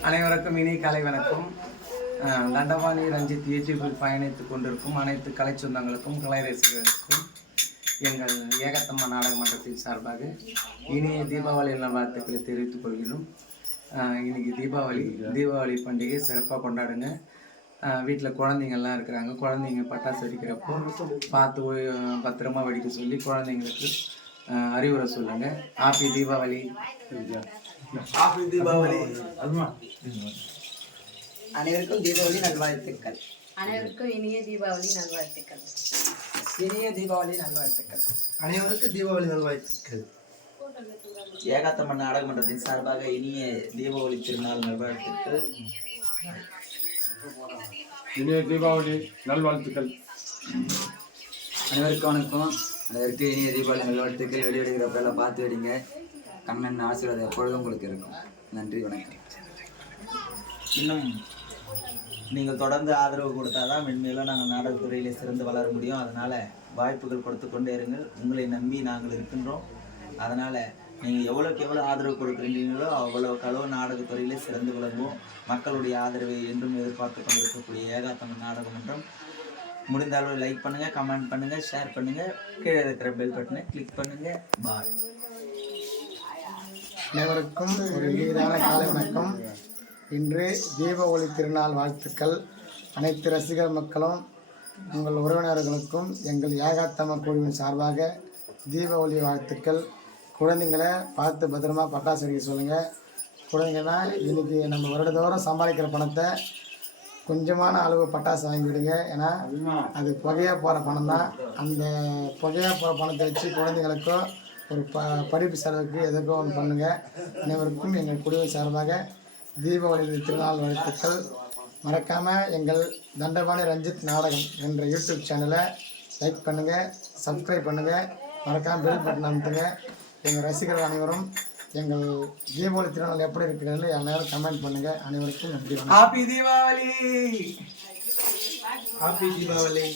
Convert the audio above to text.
அனைவருக்கும் இனி காலை வணக்கம். தண்டபாணி ரஞ்சித் யூடியூபில் பயணித்துக் கொண்டிருக்கும் அனைத்து கலை சொந்தங்களுக்கும் கலை ரசிகர்களுக்கும் எங்கள் ஏகத்தம்மா நாடக மன்றத்தின் சார்பாக இனிய தீபாவளி நல்வாழ்த்துக்களை தெரிவித்துக் கொள்கிறோம். இன்னைக்கு தீபாவளி பண்டிகை சிறப்பாக கொண்டாடுங்க. வீட்டில் குழந்தைங்கள்லாம் இருக்கிறாங்க. குழந்தைங்க பட்டாசு வெடிக்கிறப்போ பார்த்து பத்திரமா வெடிக்க சொல்லி குழந்தைங்களுக்கு அறிவுரை சொல்லுங்க. ஹாப்பி தீபாவளி. அனைவருக்கும் தீபாவளி நல்வாழ்த்துக்கள். அனைவருக்கும் இனிய தீபாவளி நல்வாழ்த்துக்கள். இனிய தீபாவளி நல்வாழ்த்துக்கள். அனைவருக்கும் தீபாவளி நல்வாழ்த்துக்கள். ஏகாத்தம்மன் நாடக மன்றத்தின் சார்பாக இனிய தீபாவளி திருநாள் நல்வாழ்த்துக்கள். இனிய தீபாவளி நல்வாழ்த்துக்கள். அனைவருக்கும் வணக்கம். அனைவருக்கும் இனிய தீபாவளி நல்வாழ்த்துக்கள். வெடி வெடிக்கிறப்பெல்லாம் பார்த்து வெடிங்க. கண்ணன் ஆசீர்வாதம் எப்பொழுதும் உங்களுக்கு இருக்கும். நன்றி, வணக்கம். இன்னும் நீங்கள் தொடர்ந்து ஆதரவு கொடுத்தாதான் மென்மேலும் நாங்கள் நாடகத்துறையிலே சிறந்து வளர முடியும். அதனால் வாய்ப்புகள் கொடுத்து கொண்டே இருங்கள். உங்களை நம்பி நாங்கள் இருக்கின்றோம். அதனால் நீங்கள் எவ்வளோக்கு எவ்வளோ ஆதரவு கொடுக்குறீங்களோ அவ்வளோக்கு நாடகத்துறையிலே சிறந்து விளங்குவோம். மக்களுடைய ஆதரவை என்றும் எதிர்பார்த்து கொண்டிருக்கக்கூடிய ஏகாத்தம்மன் நாடக மன்றம். முடிந்த அளவு லைக் பண்ணுங்கள், கமெண்ட் பண்ணுங்கள், ஷேர் பண்ணுங்கள். கீழே இருக்கிற பெல் பட்டனை கிளிக் பண்ணுங்கள். பாய். அனைவருக்கும் ஒரு இனிதான காலை வணக்கம். இன்று தீபாவளி திருநாள் வாழ்த்துக்கள். அனைத்து ரசிகர் மக்களும் உங்கள் உறவினர்களுக்கும் எங்கள் ஏகாத்தம்மன் குழுவின் சார்பாக தீபாவளி வாழ்த்துக்கள். குழந்தைங்களை பார்த்து பத்திரமா பட்டாசு வெடிக்க சொல்லுங்கள். குழந்தைங்கன்னா இன்றைக்கி நம்ம வருடத்தோறும் சம்பாதிக்கிற பணத்தை கொஞ்சமான அளவு பட்டாசு வாங்கிவிடுங்க. ஏன்னா அது புகையாக போகிற பணம் தான். அந்த புகையாக போகிற பணத்தை வச்சு குழந்தைங்களுக்கோ ஒரு படிப்பு செலவுக்கு எதுக்கோ ஒன்று பண்ணுங்கள். அனைவருக்கும் எங்கள் குழுவின் சார்பாக தீபாவளி திருநாள் வாழ்த்துக்கள். மறக்காமல் எங்கள் தண்டபாணி ரஞ்சித் நாடகம் என்ற யூடியூப் சேனலை லைக் பண்ணுங்கள், சப்ஸ்கிரைப் பண்ணுங்கள். மறக்காமல் பெல் பட்டன் அமுத்துங்க. எங்கள் ரசிகர்கள் அனைவரும் எங்கள் தீபாவளி திருநாள் எப்படி இருக்கிறது எல்லாரும் கமெண்ட் பண்ணுங்கள். அனைவருக்கும் நன்றி. ஹாப்பி தீபாவளி. ஹாப்பி தீபாவளி.